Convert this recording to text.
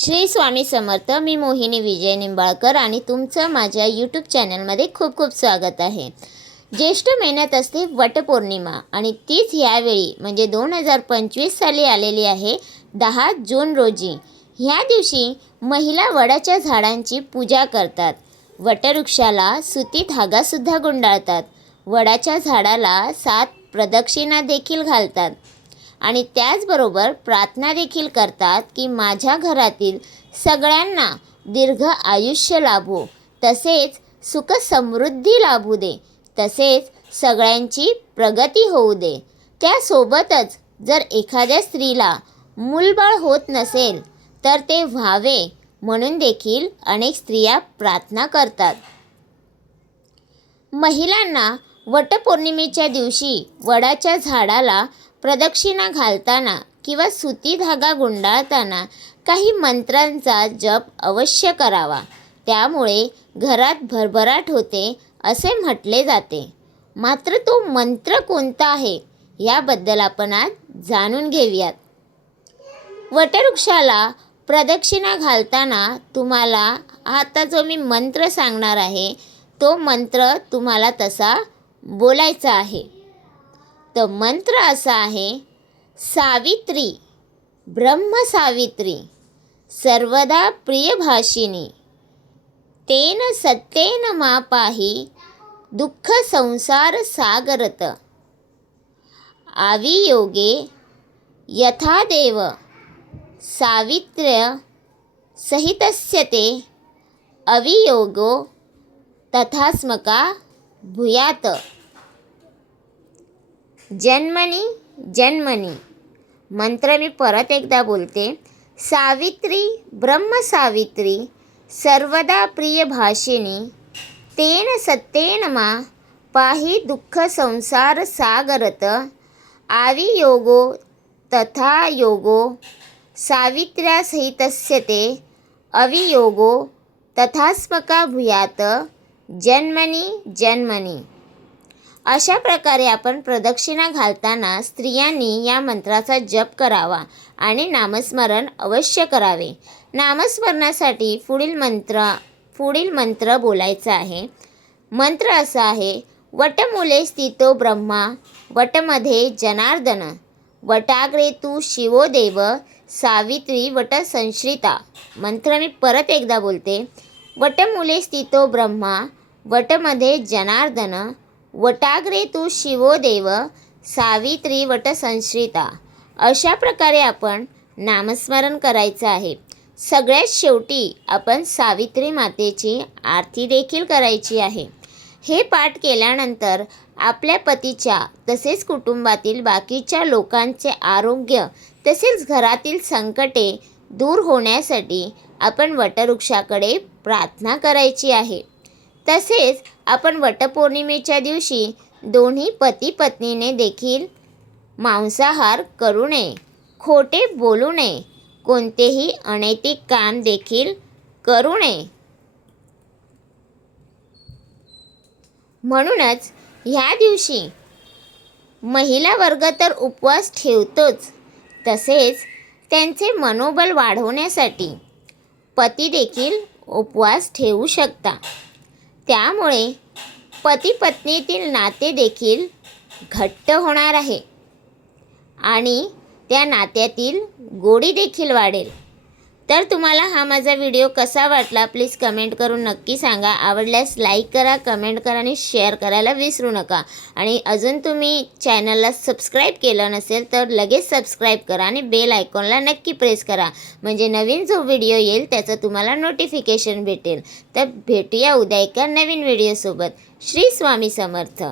श्री स्वामी समर्थ. मी मोहिनी विजय निंबाळकर आणि तुमचं माझ्या यूट्यूब चॅनलमध्ये खूप खूप स्वागत आहे. ज्येष्ठ महिन्यात असते वटपौर्णिमा आणि तीच ह्यावेळी म्हणजे 2025 साली आलेली आहे 10 जून रोजी. ह्या दिवशी महिला वडाच्या झाडांची पूजा करतात. वटवृक्षाला सुती धागासुद्धा गुंडाळतात. वडाच्या झाडाला 7 प्रदक्षिणा देखील घालतात आणि त्याचबरोबर प्रार्थना देखील करतात की माझ्या घरातील सगळ्यांना दीर्घ आयुष्य लाभो, तसेच सुख समृद्धी लाभू दे, तसेच सगळ्यांची प्रगती होऊ दे. त्यासोबतच जर एखाद्या स्त्रीला मूलबाळ होत नसेल तर ते व्हावे म्हणून देखील अनेक स्त्रिया प्रार्थना करतात. महिलांना वटपौर्णिमेच्या दिवशी वडाच्या झाडाला प्रदक्षिणा घालताना किंवा सुती धागा गुंडाळताना काही मंत्रांचा जप अवश्य करावा. त्यामुळे घरात भरभराट होते असे म्हटले जाते. मात्र तो मंत्र कोणता आहे याबद्दल आपण आज जाणून घेऊयात. वटवृक्षाला प्रदक्षिणा घालताना तुम्हाला आता जो मी मंत्र सांगणार आहे तो मंत्र तुम्हाला तसा बोलायचा आहे. तो मंत्र असा आहे: सावित्री, ब्रह्मसावित्री, सर्वदा प्रियभाषिणी, तेन सत्येन मा पाहि दुःख संसार सागरत, आवियोगे यथा देव सावित्र्य सहितस्य ते अवियोगो तथास्मका भूयात. जन्मनी जन्मनी. मंत्र मी परत एकदा बोलते. सावित्री, ब्रह्मसावित्री, सर्वदा प्रियभाषिणी, तेन सत्येन मा पाहि दुःख संसार सागरत, आवियोगो तथा योगो सावित्र्यासहितस्य ते अवियोगो तथास्मका भूयात. जन्मनी जन्मनी. अशा प्रकारे आपण प्रदक्षिणा घालताना स्त्रियांनी या मंत्राचा जप करावा आणि नामस्मरण अवश्य करावे. नामस्मरणासाठी पुढील मंत्र बोलायचा आहे. मंत्र असा आहे: वटमूले स्थितो ब्रह्मा, वटमध्ये जनार्दन, वटाग्रे तू शिवो देव, सावित्री वटसंश्रिता. मंत्र मी परत एकदा बोलते. वटमूले स्थितो ब्रह्मा, वटमध्ये जनार्दन, वटाग्रे तू शिवो देव, सावित्री वटसंश्रिता. अशा प्रकारे आपण नामस्मरण करायचं आहे. सगळ्यात शेवटी आपण सावित्री मातेची आरती देखील करायची आहे. हे पाठ केल्यानंतर आपल्या पतीच्या तसेच कुटुंबातील बाकीच्या लोकांचे आरोग्य तसेच घरातील संकटे दूर होण्यासाठी आपण वटवृक्षाकडे प्रार्थना करायची आहे. तसेच आपण वटपौर्णिमेच्या दिवशी दोन्ही पती पत्नीने देखील मांसाहार करू नये, खोटे बोलू नये, कोणतेही अनैतिक काम देखील करू नये. म्हणूनच ह्या दिवशी महिला वर्ग तर उपवास ठेवतोच, तसेच त्यांचे मनोबल वाढवण्यासाठी पती देखील उपवास ठेवू शकता. त्यामुळे पती पत्नीतील नाते देखील घट्ट होणार आहे आणि त्या नात्यातील गोडी देखील वाढेल. तर तुम्हाला हा माझा व्हिडिओ कसा वाटला प्लीज कमेंट करून नक्की सांगा. आवडल्यास लाईक करा, कमेंट करा आणि शेअर करायला विसरू नका. आणि अजून तुम्ही चॅनलला सबस्क्राईब केलं नसेल तर लगेच सबस्क्राईब करा आणि बेल आयकॉनला नक्की प्रेस करा, म्हणजे नवीन जो व्हिडिओ येईल त्याचं तुम्हाला नोटिफिकेशन भेटेल. तर भेटूया उद्या एका नवीन व्हिडिओसोबत. श्री स्वामी समर्थ.